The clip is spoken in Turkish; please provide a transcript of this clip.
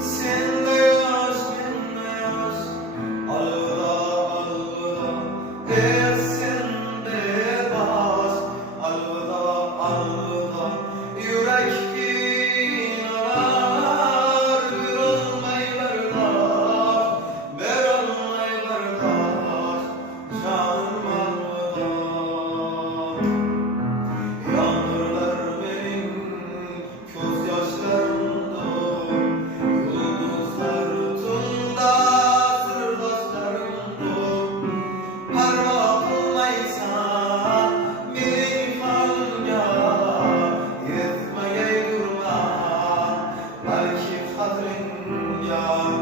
Sen de yaz, ben de yaz, alvida, alvida. Eğer sen de bas, alvida, alvida. Yürek kinarar, bir olmay bardaş, bir olmay bardaş, canım alvida. Yağmurlar benim gözyaşlarımdır, yıldızlar tunda sırdaşlarımdır. Parva kılmaysa benim halimga, yetmegey durma, belki hatırınga.